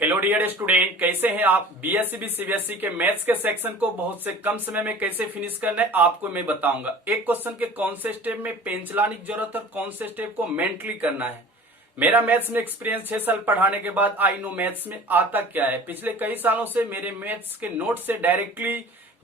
Hello dear student, कैसे हैं आप। बीएससी सीबीएसई के मैथ्स के सेक्शन को बहुत से कम समय में कैसे फिनिश करना है आपको मैं बताऊंगा। एक क्वेश्चन के कौन से स्टेप में पेन चलाने की जरूरत है और कौन से स्टेप को मेंटली करना है। मेरा मैथ्स में एक्सपीरियंस 6 साल पढ़ाने के बाद आई नो मैथ्स में आता क्या है। पिछले कई सालों से मेरे मैथ्स के नोट से डायरेक्टली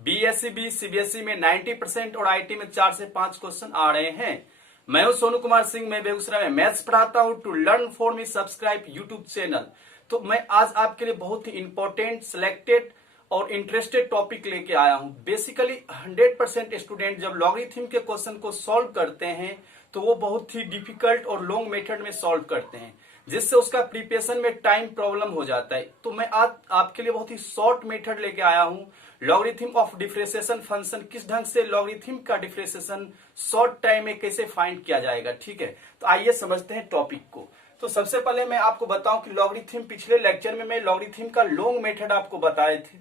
बीएससी सीबीएसई में 90% और आईटी में 4 से 5 क्वेश्चन आ रहे हैं। मैं हूं सोनू कुमार सिंह, मैं बेगूसराय में मैथ्स पढ़ाता हूं। To learn for me subscribe YouTube channel. तो मैं आज आपके लिए बहुत ही इंपॉर्टेंट, सिलेक्टेड और इंटरेस्टेड टॉपिक लेके आया हूं। बेसिकली 100% स्टूडेंट जब लॉगरिथम के क्वेश्चन को सॉल्व करते हैं तो वो बहुत ही डिफिकल्ट और लॉन्ग मेथड में सॉल्व करते हैं, जिससे उसका प्रिपरेशन में टाइम प्रॉब्लम हो जाता है। तो मैं आज आपके लिए बहुत ही शॉर्ट मेथड लेके आया हूं। लॉगरिथम ऑफ डिफरेंशिएशन फंक्शन, किस ढंग से लॉगरिथम का डिफरेंशिएशन शॉर्ट टाइम में कैसे फाइंड किया जाएगा। ठीक है, तो आइए समझते हैं टॉपिक को। तो सबसे पहले मैं आपको बताऊं कि लॉगरिथम, पिछले लेक्चर में मैं लॉगरिथम का लॉन्ग मेथड आपको बताए थे।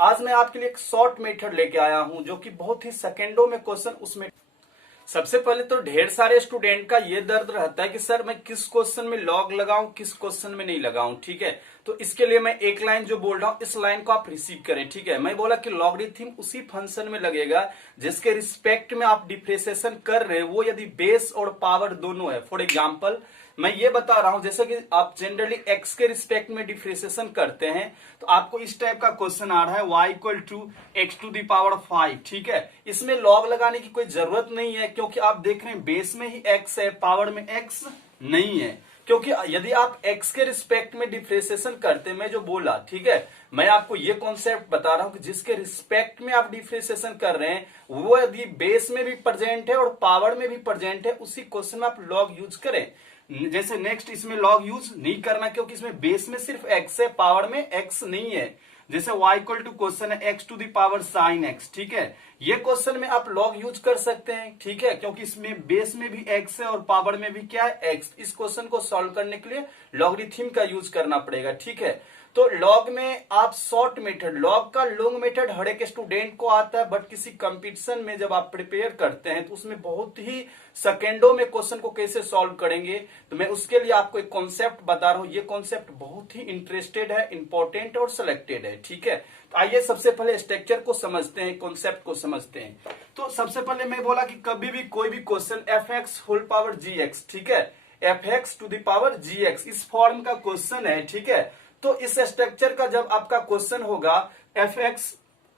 आज मैं आपके लिए एक शॉर्ट मेथड लेके आया हूं जो कि बहुत ही सेकेंडों में क्वेश्चन उसमें। सबसे पहले तो ढेर सारे स्टूडेंट का ये दर्द रहता है कि सर मैं किस क्वेश्चन में लॉग लगाऊं, किस क्वेश्चन में नहीं लगाऊं। ठीक है, तो इसके लिए मैं एक लाइन जो बोल रहा हूं इस लाइन को आप रिसीव करें। ठीक है, मैं बोला कि लॉगरिथम उसी फंक्शन में लगेगा जिसके रिस्पेक्ट में आप डिफरेंशिएशन कर रहे हैं, वो यदि बेस और पावर दोनों है। फॉर एग्जाम्पल मैं ये बता रहा हूं, जैसे कि आप जनरली एक्स के रिस्पेक्ट में डिफरेंशिएशन करते हैं तो आपको इस टाइप का क्वेश्चन आ रहा है y equal to X to the power 5। ठीक है, इसमें लॉग लगाने की कोई जरूरत नहीं है क्योंकि आप देख रहे हैं बेस में ही x है, पावर में x नहीं है। क्योंकि यदि आप x के रिस्पेक्ट में डिफरेंशिएशन करते, मैं जो बोला, ठीक है, मैं आपको ये कॉन्सेप्ट बता रहा हूं कि जिसके रिस्पेक्ट में आप डिफरेंशिएशन कर रहे हैं वो यदि बेस में भी प्रेजेंट है और पावर में भी प्रेजेंट है, उसी क्वेश्चन में आप लॉग यूज करें। जैसे नेक्स्ट इसमें लॉग यूज नहीं करना क्योंकि इसमें बेस में सिर्फ x है, पावर में x नहीं है। जैसे y इक्वल टू क्वेश्चन है x to the power sine x। ठीक है, ये क्वेश्चन में आप लॉग यूज कर सकते हैं। ठीक है, क्योंकि इसमें बेस में भी x है और पावर में भी क्या है, x। इस क्वेश्चन को सॉल्व करने के लिए लॉगरिथम का यूज करना पड़ेगा। ठीक है, तो लॉग में आप शॉर्ट मेथड, लॉग का लॉन्ग मेथड हर एक स्टूडेंट को आता है, बट किसी कंपटीशन में जब आप प्रिपेयर करते हैं तो उसमें बहुत ही सेकेंडों में क्वेश्चन को कैसे सॉल्व करेंगे, तो मैं उसके लिए आपको एक कॉन्सेप्ट बता रहा हूं। ये कॉन्सेप्ट बहुत ही इंटरेस्टेड है, इंपॉर्टेंट और सिलेक्टेड है। ठीक है, तो आइए सबसे पहले स्ट्रक्चर को समझते हैं, कॉन्सेप्ट को समझते हैं। तो सबसे पहले मैं बोला कि कभी भी कोई भी question f x whole power जी एक्स, ठीक है, f x to the power ji x, इस फॉर्म का क्वेश्चन है। ठीक है, तो इस स्ट्रक्चर का जब आपका क्वेश्चन होगा एफ एक्स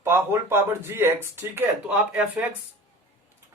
होल पावर जी एक्स, ठीक है, तो आप f x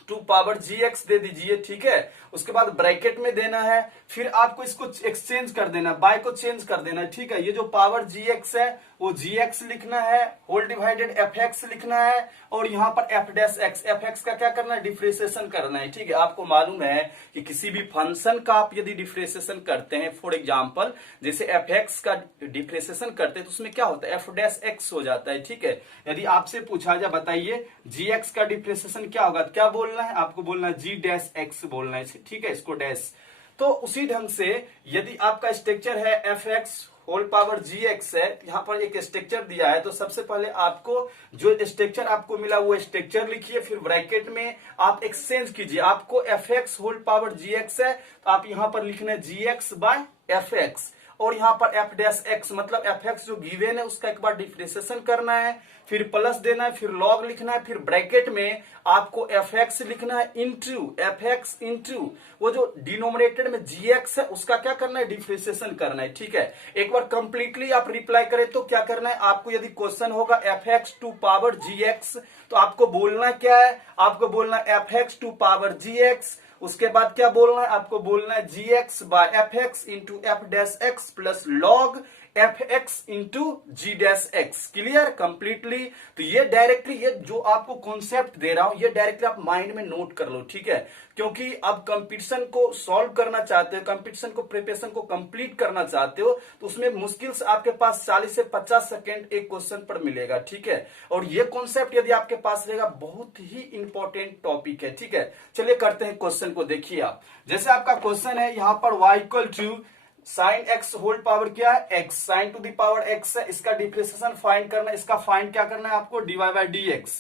to power ji x दे दीजिए। ठीक है, उसके बाद ब्रैकेट में देना है, फिर आपको इसको एक्सचेंज कर देना, बाय को चेंज कर देना। ठीक है, ये जो पावर जी एक्स है वो जी एक्स लिखना है, होल डिवाइडेड एफ एक्स लिखना है, और यहाँ पर F dash x, f x का क्या करना है, डिफरेंशिएशन करना है। ठीक है, आपको मालूम है कि किसी भी फंक्शन का आप यदि डिफरेंशिएशन करते हैं, फॉर एग्जाम्पल जैसे एफ एक्स का डिफरेंशिएशन करते हैं तो उसमें क्या होता है, एफ डैश एक्स हो जाता है। ठीक है, यदि आपसे पूछा जाए बताइए जी एक्स का डिफरेंशिएशन क्या होगा, क्या बोलना है आपको, बोलना है जी डैश एक्स बोलना है। ठीक है, इसको डैश। तो उसी ढंग से यदि आपका स्ट्रक्चर है एफ एक्स होल पावर जी एक्स है, यहाँ पर एक स्ट्रक्चर दिया है, तो सबसे पहले आपको जो स्ट्रक्चर आपको मिला वो स्ट्रक्चर लिखिए, फिर ब्रैकेट में आप एक्सचेंज कीजिए। आपको एफ एक्स होल पावर जी एक्स है तो आप यहाँ पर लिखना जी एक्स बाय एफ एक्स, और यहाँ पर एफ डैश एक्स मतलब एफ एक्स जो गिवन है उसका एक बार डिफरेंशिएशन करना है, फिर प्लस देना है, फिर लॉग लिखना है, फिर ब्रैकेट में आपको एफ एक्स लिखना है इंटू एफ एक्स इंटू वो जो डिनोमिनेटर में जी एक्स है उसका क्या करना है, डिफरेंशिएशन करना है। ठीक है, एक बार कंप्लीटली आप रिप्लाई करें तो क्या करना है आपको, यदि क्वेश्चन होगा f x to power ji x तो आपको बोलना क्या है, आपको बोलना है f x to power ji x, उसके बाद क्या बोलना है आपको, बोलना है g x by f x into f dash x plus log f x into g dash x. Clear completely. तो ये डायरेक्टली, ये जो आपको कॉन्सेप्ट दे रहा हूं ये डायरेक्टली आप माइंड में नोट कर लो। ठीक है, क्योंकि अब कंपटीशन को सॉल्व करना चाहते हो, कंपटीशन को प्रिपरेशन को कंप्लीट करना चाहते हो, तो उसमें मुश्किल से आपके पास 40 से 50 सेकेंड एक क्वेश्चन पर मिलेगा। ठीक है, और ये कॉन्सेप्ट यदि आपके पास रहेगा बहुत ही इंपॉर्टेंट टॉपिक है। ठीक है, चलिए करते हैं क्वेश्चन को। देखिए आप, जैसे आपका क्वेश्चन है यहाँ पर y equal to sine x whole power क्या है X, sine to the power X है, इसका डिफरेंशिएशन फाइंड करना है, इसका फाइंड क्या करना है आपको, dy बाय dx।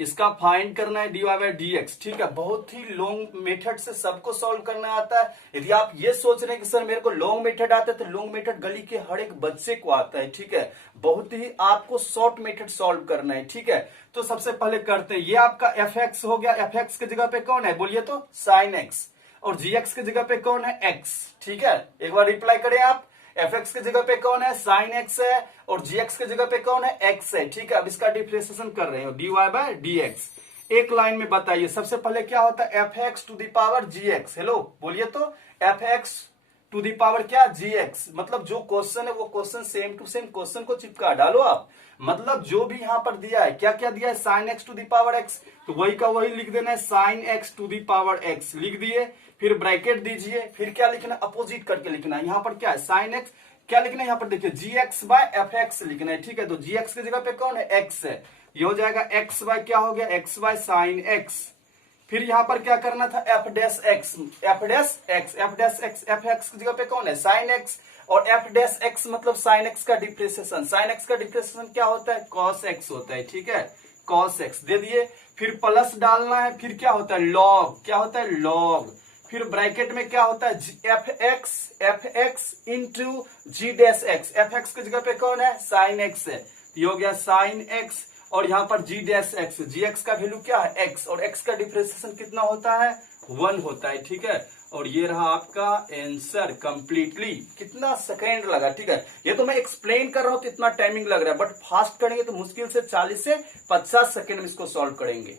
इसका फाइंड करना है dy बाय dx, ठीक है। बहुत ही लॉन्ग मेथड से सबको सॉल्व करना आता है। यदि आप ये सोच रहे हैं कि सर मेरे को लॉन्ग मेथड आता है, तो लॉन्ग मेथड गली के हर एक बच्चे को आता है, ठीक है। बहुत ही आपको शॉर्ट मेथड सॉल्व करना है, ठीक है। तो सबसे पहले करते हैं, ये आपका fx हो गया, fx की जगह पे कौन है बोलिए तो sin x, और gx की जगह पे कौन है x, ठीक है। एक बार रिप्लाई करें आप, fx की जगह पे कौन है sin x है, और gx की जगह पे कौन है x है, ठीक है। अब इसका डिफरेंशिएशन कर रहे हो dy बाय dx। एक लाइन में बताइए सबसे पहले क्या होता है fx to the power gx, hello बोलिए तो fx टू दी पावर क्या gx, मतलब जो क्वेश्चन है वो question same to same question को चिपका डालो आप। मतलब जो भी यहां पर दिया है, क्या क्या दिया है, sin x to the power x, तो वही का वही लिख देना है, sin x to the power x लिख दिए, फिर ब्रैकेट दीजिए, फिर क्या लिखना है, अपोजिट करके लिखना है। यहाँ पर क्या है sin x, क्या लिखना है यहाँ पर देखिए gx बाय fx लिखना है, ठीक है। तो gx की जगह पे कौन है x है, ये हो जाएगा x बाय क्या हो गया x बाय sin x। फिर यहां पर क्या करना था f dash x, f dash x, f dash x, f x की जगह पे कौन है sin x, और f डैश x मतलब sin x का डिफरेंशिएशन। sin x का डिफरेंशिएशन क्या होता है cos x होता है, ठीक है, cos x दे दिए। फिर प्लस डालना है, फिर क्या होता है log, क्या होता है log, फिर ब्रैकेट में क्या होता है f x into g dash x, f x की जगह पे कौन है sin x है, ये हो गया sin x, और यहाँ पर g डैश x, gx का वैल्यू क्या है x, और x का डिफरेंशिएशन कितना होता है 1 होता है, ठीक है। और ये रहा आपका आंसर कंप्लीटली। कितना सेकेंड लगा, ठीक है। ये तो मैं एक्सप्लेन कर रहा हूं तो इतना टाइमिंग लग रहा है, बट फास्ट करेंगे तो मुश्किल से 40 से 50 सेकेंड में इसको सॉल्व करेंगे।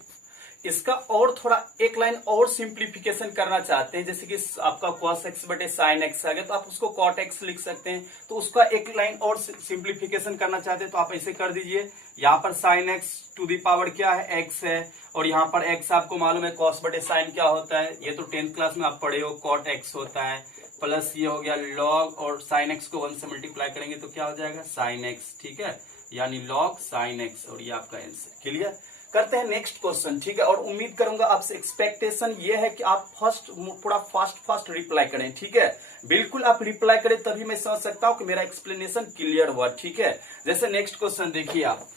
इसका और थोड़ा एक लाइन और सिंप्लीफिकेशन करना चाहते हैं, जैसे कि आपका cos x बटे sin x आ गया तो आप उसको cot x लिख सकते हैं। तो उसका एक लाइन और सिंप्लीफिकेशन करना चाहते हैं तो आप ऐसे कर दीजिए, यहाँ पर sin x to the power क्या है x है, और यहाँ पर x आपको मालूम है cos बटे sin क्या होता है, ये तो 10th क्लास में आप पढ़े हो, cot x होता है, प्लस ये हो गया log, और sin x को 1 से मल्टीप्लाई करेंगे तो क्या हो जाएगा sin x, ठीक है, यानी log sin x, और ये आपका आंसर। क्लियर, करते हैं नेक्स्ट क्वेश्चन, ठीक है। और उम्मीद करूंगा आपसे एक्सपेक्टेशन ये है कि आप थोड़ा फास्ट रिप्लाई करें, ठीक है। बिल्कुल आप रिप्लाई करें तभी मैं समझ सकता हूं कि मेरा एक्सप्लेनेशन क्लियर हुआ, ठीक है। जैसे नेक्स्ट क्वेश्चन देखिए आप,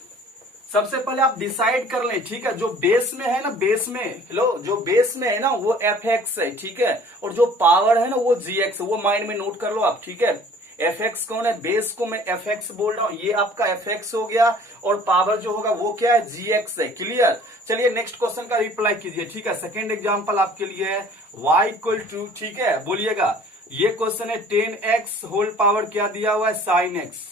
सबसे पहले आप डिसाइड कर लें, ठीक है। जो बेस में है ना, बेस में, हेलो, जो बेस में है ना वो fx है, ठीक है, और जो पावर है ना वो gx है, वो माइंड में नोट कर लो आप, ठीक है। fx कौन है, बेस को मैं fx बोल रहा हूं, ये आपका fx हो गया, और पावर जो होगा वो क्या है gx है। क्लियर, चलिए नेक्स्ट क्वेश्चन का रिप्लाई कीजिए, ठीक है। सेकेंड एग्जांपल आपके लिए है y इक्वल टू, ठीक है, बोलिएगा, ये क्वेश्चन है 10x होल पावर क्या दिया हुआ है sin x,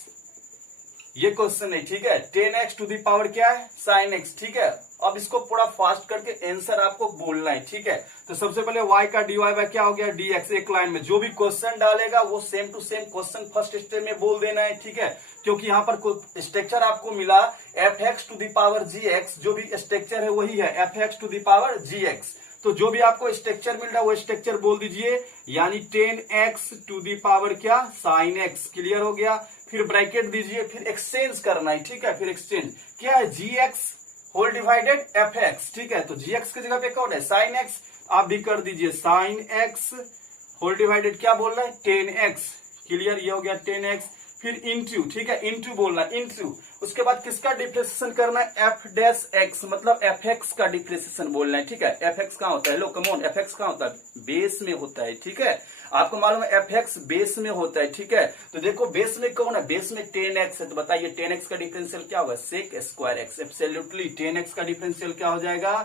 ये क्वेश्चन है, ठीक है। 10x टू दी पावर क्या है sin x, ठीक है। अब इसको पूरा फास्ट करके आंसर आपको बोलना है, ठीक है। तो सबसे पहले y का dy बाय क्या हो गया dx, एक लाइन में जो भी क्वेश्चन डालेगा वो same to same question first step में बोल देना है, ठीक है। क्योंकि यहाँ पर स्ट्रक्चर आपको मिला fx to the power gx, जो भी स्ट्रक्चर है वही है fx to the power gx। तो जो भी आपको स्ट्रक्चर मिल रहा है वो स्ट्रक्चर बोल दीजिए, यानी 10x टू दी पावर क्या sin x। क्लियर हो गया, फिर ब्रैकेट दीजिए, फिर एक्सचेंज करना है, ठीक है। फिर एक्सचेंज क्या है gx होल डिवाइडेड fx, ठीक है। तो gx की जगह पे कौन है sin x, आप भी कर दीजिए sin x होल डिवाइडेड क्या बोल रहा है 10x। क्लियर, ये हो गया 10x, फिर इंटू, ठीक है, इंटू बोलना इंटू, उसके बाद किसका डिफरेंशिएशन करना है f डैश x, मतलब fx का डिफरेंशिएशन बोलना है, ठीक है। fx कहाँ होता है, लो कम ऑन, fx कहाँ होता है बेस में होता है, ठीक है। आपको मालूम है fx बेस में होता है, ठीक है। तो देखो बेस में कौन है, बेस में 10x है, तो बताइए 10x का डिफरेंशियल क्या होगा sec square x, absolutely 10x का डिफरेंशियल क्या हो जाएगा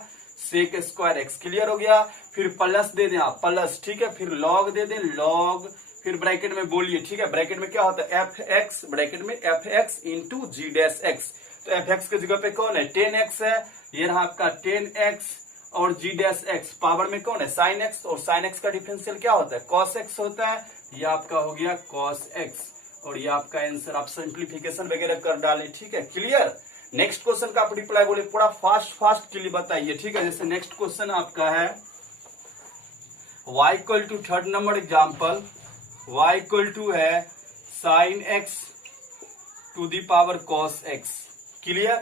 sec स्क्वायर x। क्लियर हो गया, फिर प्लस दे दें आप प्लस, ठीक है, फिर log दे दें log, फिर ब्रैकेट में बोलिए, ठीक है। ब्रैकेट में क्या होता है fx, ब्रैकेट में fx into g dash x। तो fx की जगह पे कौन है 10x है, ये रहा आपका 10x, और g डैश x, पावर में कौन है sin x, और sin x का डिफरेंशियल क्या होता है cos x होता है, ये आपका हो गया cos x, और ये आपका आंसर। आप सिंप्लीफिकेशन वगैरह कर डालें, ठीक है। क्लियर, नेक्स्ट क्वेश्चन का आप रिप्लाई बोले पूरा फास्ट के लिए बताइए, ठीक है। जैसे नेक्स्ट क्वेश्चन आपका है y equal to, third number example, y equal to है sin x to the power cos x। Clear,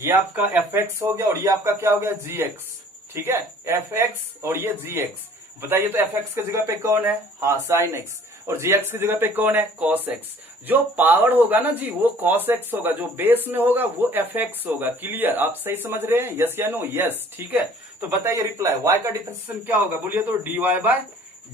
ये आपका fx हो गया, और ये आपका क्या हो गया gx, ठीक है, fx और ये gx। बताइए तो fx की जगह पे कौन है, हाँ sin x। और जी एक्स की जगह पे कौन है, cos x। जो पावर होगा ना जी वो cos x होगा, जो बेस में होगा वो एफ एक्स होगा। क्लियर, आप सही समझ रहे हैं, यस या नो, यस, ठीक है। तो बताइए रिप्लाई, y का डिफरेंशिएशन क्या होगा, बोलिए तो dy बाय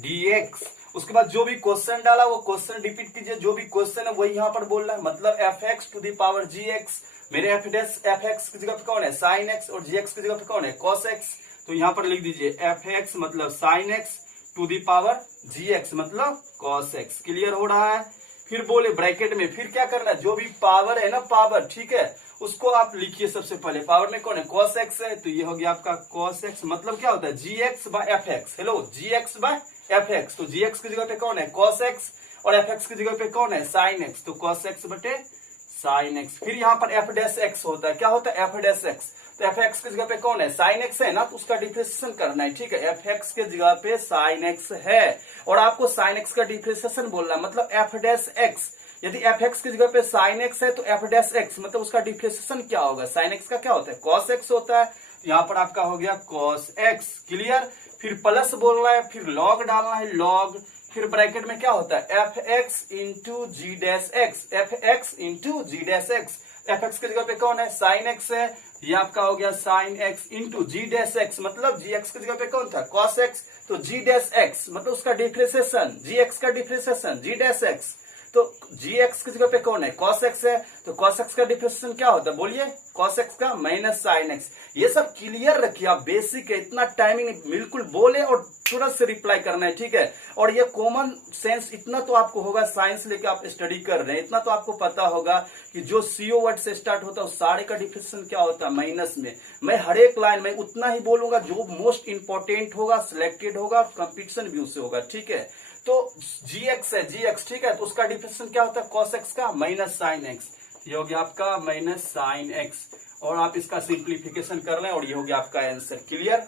dx। उसके बाद जो भी क्वेश्चन डाला वो क्वेश्चन रिपीट कीजिए, जो भी क्वेश्चन है वही यहां पर बोल रहा है, मतलब F x to the power ji X. मेरे एफ एक्स की जगह पे कौन है, साइन एक्स, और जी एक्स की जगह पे कौन है, cos x। तो यहां पर लिख दीजिए एफ एक्स मतलब sine x to the power ji x मतलब cos x। क्लियर हो रहा है। फिर बोले ब्रैकेट में फिर क्या करना है, जो भी पावर है ना, पावर, ठीक है, उसको आप लिखिए सबसे पहले। पावर में कौन है, cos x है, तो ये हो गया आपका cos x, मतलब क्या होता है, g x by f x. Hello, g x by f x, तो जी एक्स की जगह पे कौन है, cos x, और एफ एक्स की जगह पे कौन है, साइन एक्स, तो cos x बटे साइन एक्स। फिर यहाँ पर एफ डैश एक्स होता है, क्या होता है, एफ डैश एक्स। तो एफ एक्स की जगह पे कौन है, साइन एक्स है ना, तो उसका डिफरेंशिएशन करना है, ठीक है। एफ एक्स के जगह पे साइन एक्स है और आपको साइन एक्स का डिफरेंशिएशन बोलना है, मतलब एफ डैश एक्स। यदि एफ एक्स की जगह पे साइन एक्स है तो एफ डैश एक्स मतलब उसका डिफरेंशिएशन क्या होगा, साइन एक्स का क्या होता है, cos x होता है। यहाँ पर आपका हो गया cos x। क्लियर। फिर प्लस बोलना है, फिर लॉग डालना है, लॉग, फिर ब्रैकेट में क्या होता है, f x into g dash x, f x into g dash x. F x की जगह पे कौन है, साइन एक्स है, ये आपका हो गया sine x into g dash x, मतलब जी एक्स की जगह पे कौन था, cos x, तो जी डैश एक्स मतलब उसका डिफरेंशिएशन, जी एक्स का डिफरेंशिएशन जी डैश एक्स। तो जी एक्स की जगह पे कौन है, cos x है, तो cos x का डिफरेंशिएशन क्या होता है, बोलिए, cos x का माइनस साइन एक्स। ये सब क्लियर रखिए आप, बेसिक है, इतना टाइमिंग नहीं, बिल्कुल बोले और तुरंत से रिप्लाई करना है, ठीक है। और ये कॉमन सेंस इतना तो आपको होगा, साइंस लेके आप स्टडी कर रहे हैं, इतना तो आपको पता होगा कि जो सीओ वर्ड से स्टार्ट होता है उस सारे का डिफरेंशिएशन क्या होता है, माइनस में। मैं हर एक लाइन में उतना ही बोलूंगा जो मोस्ट इंपॉर्टेंट होगा, सिलेक्टेड होगा, कंपटीशन व्यू से होगा, ठीक है। तो जी एक्स है, जी एक्स, ठीक है, तो उसका डिफरेंशिएशन क्या होता है, cos x का माइनस साइन एक्स। ये हो गया आपका माइनस साइन एक्स, और आप इसका सिंप्लीफिकेशन कर लें और ये हो गया आपका आंसर। क्लियर।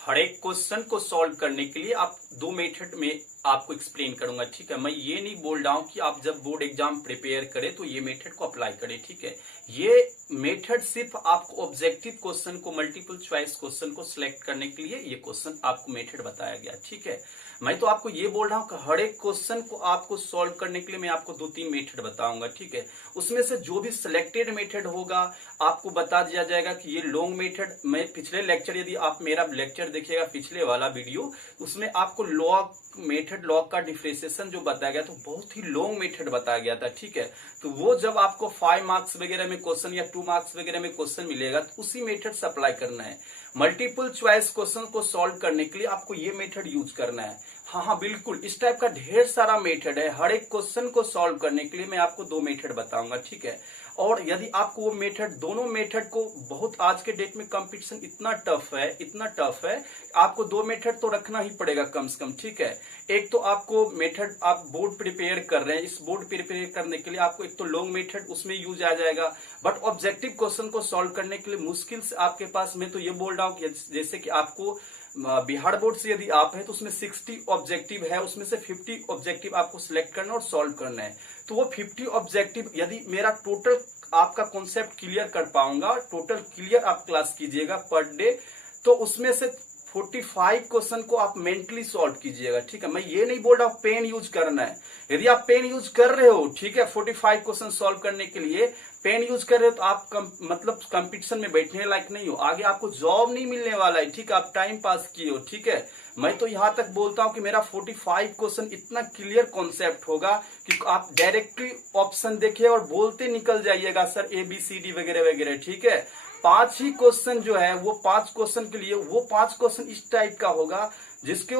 हर एक क्वेश्चन को सॉल्व करने के लिए आप दो मेथड में आपको एक्सप्लेन करूंगा, ठीक है। मैं ये नहीं बोल रहा हूं कि आप जब बोर्ड एग्जाम प्रिपेयर करें तो ये मेथड को अप्लाई करें, ठीक है। ये मेथड सिर्फ आपको ऑब्जेक्टिव क्वेश्चन को, मल्टीपल चॉइस क्वेश्चन को सिलेक्ट करने के लिए ये क्वेश्चन आपको मेथड बताया गया, ठीक है। मैं तो आपको ये बोल रहा हूं कि हर एक क्वेश्चन को आपको सॉल्व करने के लिए मैं आपको 2-3 मेथड बताऊंगा, ठीक है। उसमें से जो भी सिलेक्टेड मेथड होगा आपको बता दिया जाएगा कि ये लॉन्ग मेथड। मैं पिछले लेक्चर, यदि आप मेरा लेक्चर देखिएगा पिछले वाला वीडियो, उसमें आपको लॉग मेथड, लॉग का डिफरेंशिएशन जो बताया गया, तो बहुत ही लॉन्ग मेथड बताया गया था, ठीक है। तो वो जब आपको 5 मार्क्स वगैरह में क्वेश्चन या 2 मार्क्स वगैरह में क्वेश्चन मिलेगा तो उसी मेथड से अप्लाई करना है। मल्टीपल चॉइस क्वेश्चन को सॉल्व करने के लिए आपको ये मेथड यूज करना है। हाँ, बिल्कुल, इस टाइप का ढेर सारा मेथड है। हर एक क्वेश्चन को सॉल्व करने के लिए मैं आपको 2 मेथड बताऊंगा, ठीक है। और यदि आपको वो मेथड, दोनों मेथड को, बहुत आज के डेट में कंपटीशन इतना टफ है, इतना टफ है, आपको 2 मेथड तो रखना ही पड़ेगा कम से कम, ठीक है। एक तो आपको मेथड, आप बोर्ड प्रिपेयर कर रहे हैं, इस बोर्ड प्रिपेयर करने के लिए आपको एक तो लॉन्ग मेथड उसमें यूज आ जाएगा, बट ऑब्जेक्टिव क्वेश्चन को सॉल्व करने के लिए मुश्किल से आपके पास, मैं तो ये बोल रहा हूँ कि जैसे कि आपको बिहार बोर्ड से यदि आप है तो उसमें 60 ऑब्जेक्टिव है, उसमें से 50 ऑब्जेक्टिव आपको सिलेक्ट करना और सॉल्व करना है। तो वो 50 ऑब्जेक्टिव, यदि मेरा टोटल आपका कॉन्सेप्ट क्लियर कर पाऊंगा, टोटल क्लियर आप क्लास कीजिएगा पर डे, तो उसमें से 45 क्वेश्चन को आप मेंटली सॉल्व कीजिएगा, ठीक है। मैं ये नहीं बोल रहा हूं पेन यूज करना है। यदि आप पेन यूज कर रहे हो, ठीक है, 45 क्वेश्चन सॉल्व करने के लिए पेन यूज कर रहे हो, तो आप मतलब कंपटीशन में बैठने लायक नहीं हो, आगे आपको जॉब नहीं मिलने वाला है, ठीक है। आप टाइम पास किए हो, ठीक है। मैं तो यहां तक बोलता हूं कि मेरा 45 क्वेश्चन इतना क्लियर कॉन्सेप्ट होगा कि आप डायरेक्टली ऑप्शन देखिए और बोलते निकल जाइएगा सर ABCD वगैरह वगैरह, ठीक है। 5 ही क्वेश्चन जो है वो 5 क्वेश्चन के लिए, वो 5 क्वेश्चन इस टाइप का होगा जिसके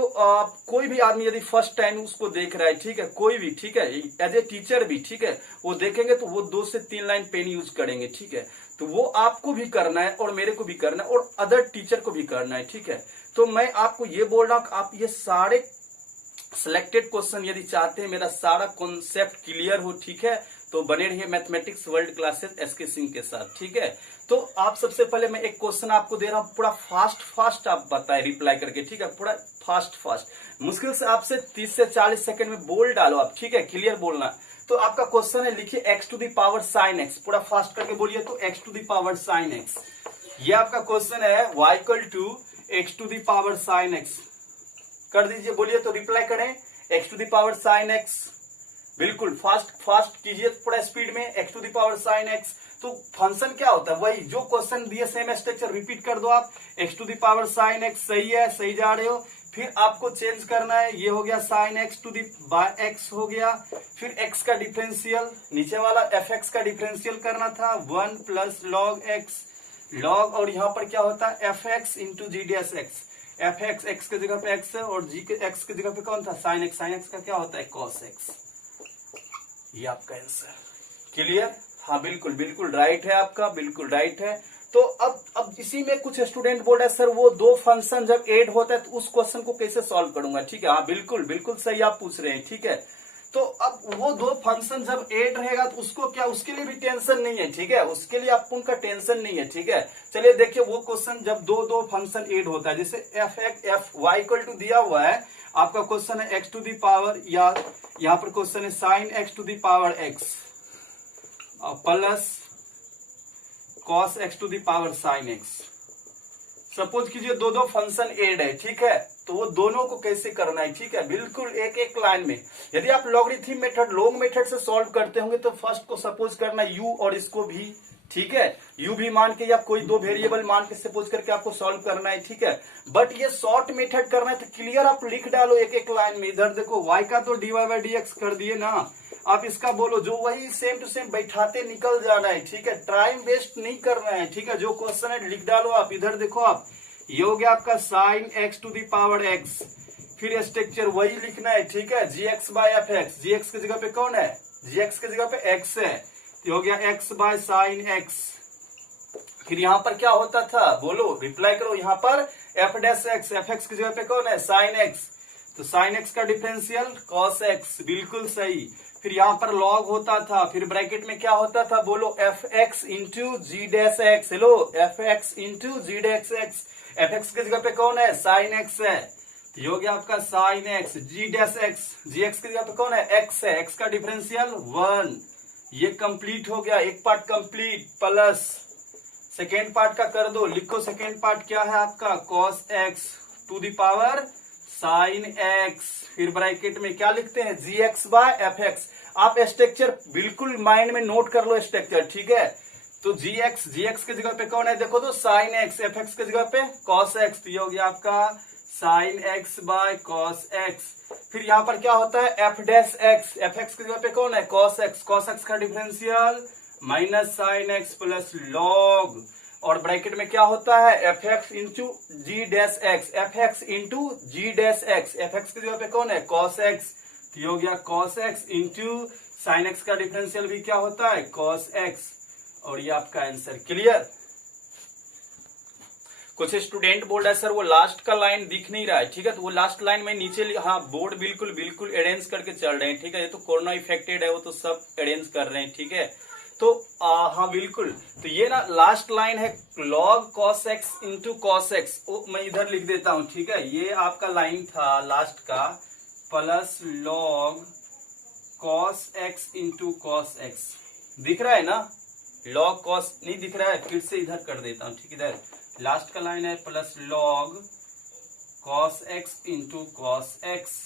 कोई भी आदमी यदि फर्स्ट टाइम उसको देख रहा है, ठीक है, कोई भी, ठीक है, एज ए टीचर भी, ठीक है, वो देखेंगे तो वो 2 से 3 लाइन पेन यूज करेंगे, ठीक है। तो वो आपको भी करना है और मेरे को भी करना है और अदर टीचर को भी करना है, ठीक है। तो मैं आपको ये बोल रहा हूं कि आप ये सारे सिलेक्टेड क्वेश्चन यदि चाहते हैं मेरा सारा कॉन्सेप्ट क्लियर हो, ठीक है, तो बने रहिए mathematics world classes SK Singh के साथ, ठीक है। तो आप सबसे पहले मैं एक क्वेश्चन आपको दे रहा हूं, पूरा फास्ट आप बताएं रिप्लाई करके, ठीक है, पूरा फास्ट। मुश्किल से आपसे 30 से 40 सेकंड में बोल डालो आप, ठीक है, क्लियर बोलना। तो आपका क्वेश्चन है, लिखिए x to the power sine x, पूरा फास्ट करके बोलिए, तो x to the power sine x. ये आपका क्वेश्चन है, y equal to x to the power sine x. कर दीजिए, बोलिए, तो रिप्लाई करें x to the power sine x, बिल्कुल फास्ट कीजिए थोड़ा स्पीड में, x to the power sine x. तो फंक्शन क्या होता है, वही जो क्वेश्चन दिए सेम स्ट्रक्चर रिपीट कर दो आप, x to the power sine x, सही है, सही जा रहे हो। फिर आपको चेंज करना है, ये हो गया sine x to the by x हो गया, फिर एक्स का डिफरेंशियल, नीचे वाला एफ एक्स का डिफरेंशियल करना था, 1 प्लस लॉग एक्स लॉग, और यहाँ पर क्या होता है f x into G D S x, f x x के जगह पे एक्स है और जी के एक्स के जगह पे कौन था साइन एक्स, साइन एक्स का क्या होता है कॉस एक्स। ये आपका आंसर, क्लियर? हाँ बिल्कुल बिल्कुल राइट है आपका, बिल्कुल राइट है। तो अब इसी में कुछ स्टूडेंट बोल रहे हैं सर वो दो फंक्शन जब ऐड होता है तो उस क्वेश्चन को कैसे सॉल्व करूंगा, ठीक है, हाँ बिल्कुल बिल्कुल सही आप पूछ रहे हैं, ठीक है। तो अब वो दो फंक्शन जब ऐड रहेगा तो उसको क्या, उसके लिए भी टेंशन नहीं है, ठीक है, उसके लिए आपको उनका टेंशन नहीं है, ठीक है। चलिए देखिए वो क्वेश्चन जब दो फंक्शन ऐड होता है, जैसे एफ वाई इक्वल टू दिया हुआ है आपका, क्वेश्चन है एक्स टू दी पावर, या यहाँ पर क्वेश्चन है sine x to the power x plus cos x to the power sine x. Suppose कीजिए दो फंक्शन ऐड है, ठीक है, तो वो दोनों को कैसे करना है, ठीक है, बिल्कुल एक एक लाइन में। यदि आप लॉगरिथम मेथड लॉन्ग मेथड से सॉल्व करते होंगे तो फर्स्ट को सपोज करना u और इसको भी, ठीक है, u भी मान के या कोई दो वेरिएबल मान के सपोज करके आपको सॉल्व करना है, ठीक है। बट ये शॉर्ट मेथड करना है तो क्लियर आप लिख डालो एक एक लाइन में। इधर देखो y का तो dy बाई dx कर दिए ना, आप इसका बोलो जो वही सेम टू सेम बैठाते निकल जाना है, ठीक है, टाइम वेस्ट नहीं करना है, ठीक है। जो क्वेश्चन है लिख डालो आप। इधर देखो आप, ये हो गया आपका sine x to the power x, फिर स्ट्रक्चर वही लिखना है, ठीक है, g x by f x, g x की जगह पे कौन है, जी एक्स की जगह पे एक्स है, तो हो गया एक्स बाय साइन एक्स। फिर यहाँ पर क्या होता था बोलो, रिप्लाई करो, यहाँ पर F dash x, f x की जगह पे कौन है साइन एक्स, तो साइन एक्स का डिफरेंशियल कॉस एक्स, बिल्कुल सही। फिर यहाँ पर लॉग होता था, फिर ब्रैकेट में क्या होता था बोलो, f x into g dash x, hello f x into g dash x, f x की जगह पे कौन है साइन एक्स है, तो ये हो गया आपका साइन एक्स, जी डैश एक्स, जी एक्स की जगह पे कौन है एक्स है, एक्स का डिफरेंशियल 1, ये कंप्लीट हो गया, एक part complete, plus second part का कर दो, लिखो सेकेंड पार्ट क्या है आपका cos x to the power sine x, फिर ब्रैकेट में क्या लिखते हैं g x by f x. आप स्ट्रक्चर बिल्कुल माइंड में नोट कर लो स्ट्रक्चर, ठीक है। तो जी एक्स की जगह पे कौन है देखो तो साइन एक्स, एफ एक्स की जगह पे कॉस एक्स, तो ये हो गया आपका sine x by cos x. फिर यहाँ पर क्या होता है f dash x, f x की जगह पे कौन है कॉस एक्स, कॉस एक्स का differential minus sine x plus log, और ब्रैकेट में क्या होता है f x into g dash x, f x into g dash x, f x की जगह पे कौन है कॉस एक्स, तो ये हो गया cos x into sine x का डिफरेंशियल भी क्या होता है कॉस एक्स, और ये आपका आंसर, क्लियर। कुछ स्टूडेंट बोल रहा है सर वो लास्ट का लाइन दिख नहीं रहा है, ठीक है, तो वो लास्ट लाइन में नीचे, हाँ बोर्ड बिल्कुल बिल्कुल अरेंज करके चल रहे हैं, ठीक है, ये तो कोरोना इफेक्टेड है वो तो सब अरेंज कर रहे हैं, ठीक है। तो हाँ बिल्कुल, तो ये ना लास्ट लाइन है log cos x into cos x, मैं इधर लिख देता हूं, ठीक है, ये आपका लाइन था लास्ट का, plus log cos x into cos x, दिख रहा है ना, log cos नहीं दिख रहा है, फिर से इधर कर देता हूं, ठीक, इधर लास्ट का लाइन है plus log cos x into cos x,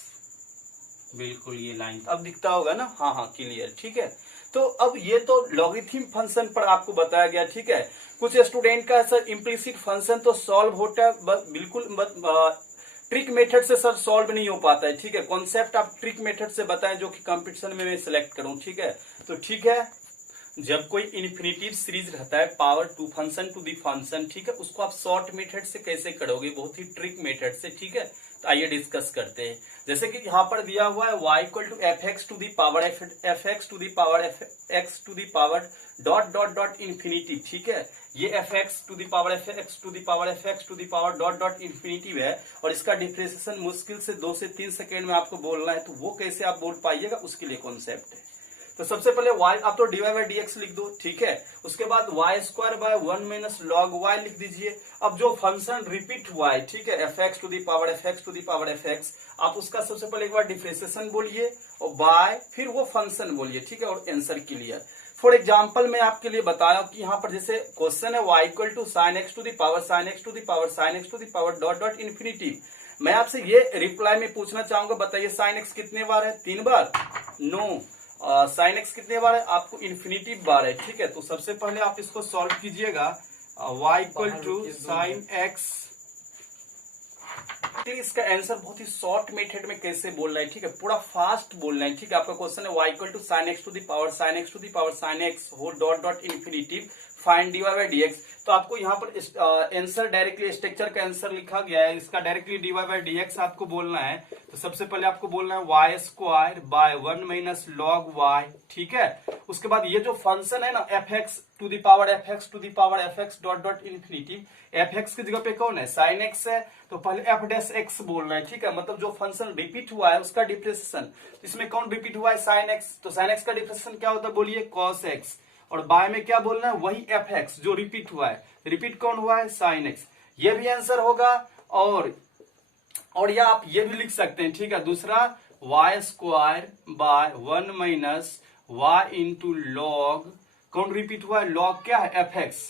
बिल्कुल ये लाइन अब दिखता होगा ना, हाँ हाँ क्लियर, ठीक है। तो अब ये तो लॉगरिथम फंक्शन पर आपको बताया गया, ठीक है। कुछ स्टूडेंट का सर इम्प्लिसिट फंक्शन तो सॉल्व होता है, बस बिल्कुल ट्रिक मेथड से सर सॉल्व नहीं हो पाता है, ठीक है, कॉन्सेप्ट आप ट्रिक मेथड से बताएं जो कि कंपटीशन में मैं सिलेक्ट करूं, ठीक है। तो ठीक है, जब कोई इन्फिनिटिव सीरीज रहता है power to function to the function, ठीक है, उसको आप शॉर्ट मेथड से कैसे करोगे, बहुत ही ट्रिक मेथड से, ठीक है। तो आइए डिस्कस करते हैं। जैसे कि यहाँ पर दिया हुआ है y equal to f x to the power f x to the power f x to the power dot dot dot infinity, ठीक है, ये f x to the power f x to the power f x to the power dot dot infinity है, और इसका differentiation मुश्किल से 2 से 3 second में आपको बोलना है, तो वो कैसे आप बोल पाइएगा उसके लिए कॉन्सेप्ट है। तो सबसे पहले y आप तो dy बाई dx लिख दो, ठीक है, उसके बाद y square by 1 minus log y लिख दीजिए। अब जो फंक्शन रिपीट हुआ है, ठीक है, f x to the power f x to the power f x, आप उसका सबसे पहले एक बार डिफरेंशिएशन बोलिए और बाय फिर वो फंक्शन बोलिए, ठीक है, और आंसर क्लियर। फॉर एग्जाम्पल मैं आपके लिए बताया कि यहाँ पर जैसे क्वेश्चन है y equal to sine x to the power sine x to the power sine x to the power dot dot infinity, मैं आपसे ये रिप्लाई में पूछना चाहूंगा, बताइए साइन एक्स कितने बार है? 3 बार? नो। साइन एक्स कितने बार है? आपको इन्फिनिटिव बार है, ठीक है। तो सबसे पहले आप इसको सॉल्व कीजिएगा, y equal to sine x. इसका आंसर बहुत ही शॉर्ट मेथड में कैसे बोलना है, ठीक है, पूरा फास्ट बोलना है, ठीक है। आपका क्वेश्चन है y equal to sine x to the power sine x to the power sine x whole dot dot infinitive find dy by dx। तो आपको यहाँ पर आंसर डायरेक्टली स्ट्रक्चर का आंसर लिखा गया है, इसका डायरेक्टली dy बाई dx आपको बोलना है। तो सबसे पहले आपको बोलना है y square by 1 minus log y, ठीक है। उसके बाद ये जो फंक्शन है ना f x to the power f x to the power f x dot dot infinity, f x की जगह पे कौन है? साइन एक्स है। तो पहले एफ डैश एक्स बोलना है, ठीक है, मतलब जो फंक्शन रिपीट हुआ है उसका डिफरेंशिएशन। इसमें कौन रिपीट हुआ है? Sine x. तो साइन एक्स का डिफरेंशिएशन क्या होता है? बोलिए कॉस एक्स। और बाय में क्या बोलना है? वही एफ एक्स जो रिपीट हुआ है। रिपीट कौन हुआ है? Sine x. ये भी आंसर होगा। और या आप ये भी लिख सकते हैं, ठीक है, दूसरा y square by 1 minus y into log, कौन रिपीट हुआ है? लॉग क्या है? F x.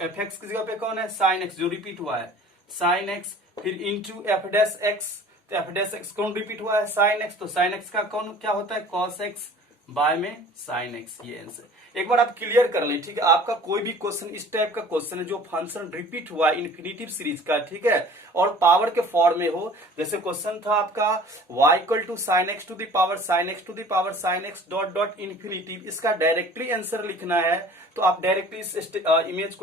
एफ एक्स की जगह पे कौन है? साइन एक्स जो रिपीट हुआ है, साइन एक्स। फिर इंटू एफ डैश एक्स, तो एफ डैश एक्स कौन रिपीट हुआ है? Sine x. तो साइन एक्स का कौन क्या होता है? कॉस एक्स बाय में साइन एक्स। ये आंसर एक बार आप क्लियर कर लें, ठीक है। आपका कोई भी क्वेश्चन इस टाइप का क्वेश्चन है जो फंक्शन रिपीट हुआ है इन्फिनिटिव सीरीज का, ठीक है, और पावर के फॉर्म में हो, जैसे क्वेश्चन था आपका y equal to sine x to the power sine x to the power sine x dot dot infinitive, इसका डायरेक्टली आंसर लिखना है। तो आप डायरेक्टली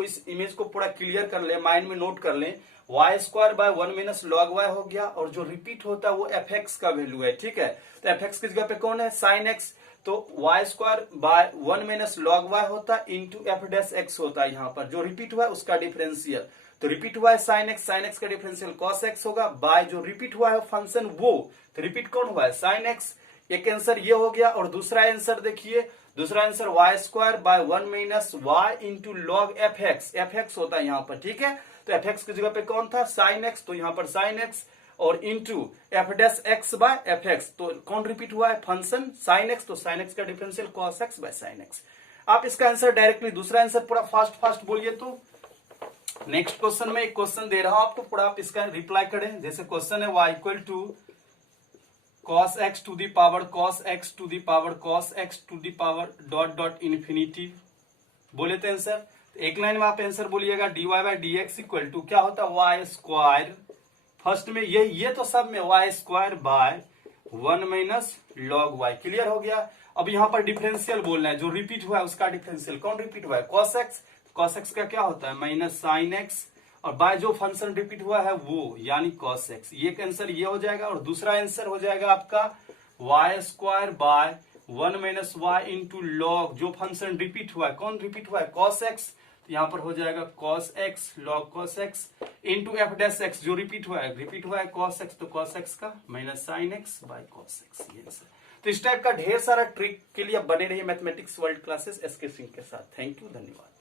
इस इमेज को पूरा क्लियर कर ले, माइंड में नोट कर लें। Y square by 1 minus log y हो गया, और जो रिपीट होता है वो एफ एक्स का वैल्यू है, ठीक है। तो एफ एक्स की जगह पे कौन है? Sine x. तो y square by 1 minus log y होता है इंटू एफ डैश एक्स होता है, यहाँ पर जो रिपीट हुआ है उसका डिफरेंशियल। तो रिपीट हुआ है साइन एक्स, साइन एक्स का डिफरेंशियल कॉस एक्स होगा, बाय जो रिपीट हुआ है फंक्शन वो, तो रिपीट कौन हुआ है? Sine x. एक आंसर ये हो गया। और दूसरा आंसर देखिए, दूसरा answer y square by 1 minus y into log f x, f x होता है यहाँ पर, ठीक है। तो एफ एक्स की जगह पे कौन था? Sine x. तो यहाँ पर साइन एक्स और into f dash x by f x, तो कौन रिपीट हुआ है? Function sine x. तो साइन एक्स का differential cos x by sine x. आप इसका आंसर डायरेक्टली, दूसरा आंसर पूरा फास्ट बोलिए। तो नेक्स्ट क्वेश्चन में एक क्वेश्चन दे रहा हूं आपको, पूरा आप इसका रिप्लाई करें। जैसे क्वेश्चन है y equal to cos x to the power cos x to the power cos x to the power dot dot infinity, बोले तो आंसर एक लाइन में आप आंसर बोलिएगा dy by d x equal to क्या होता है? Y square. फर्स्ट में ये तो सब में y square by 1 minus log y, clear हो गया। अब यहाँ पर डिफरेंशियल बोलना है, जो रिपीट हुआ है उसका डिफरेंशियल। कौन रिपीट हुआ है? Cos x. कॉस एक्स का क्या होता है? माइनस साइन एक्स, और बाय जो फंक्शन रिपीट हुआ है वो, यानी कॉस एक्स। ये आंसर ये हो जाएगा। और दूसरा आंसर हो जाएगा आपका y square by 1 minus y into log, जो फंक्शन रिपीट हुआ है, कौन रिपीट हुआ है? Cos x. तो यहाँ पर हो जाएगा cos x log cos x into f dash x, जो रिपीट हुआ है कॉस एक्स, तो कॉस एक्स का minus sine x by cos x. ये आंसर। तो इस टाइप का ढेर सारा ट्रिक के लिए बने रहिए mathematics world classes SK Singh के साथ। थैंक यू, धन्यवाद।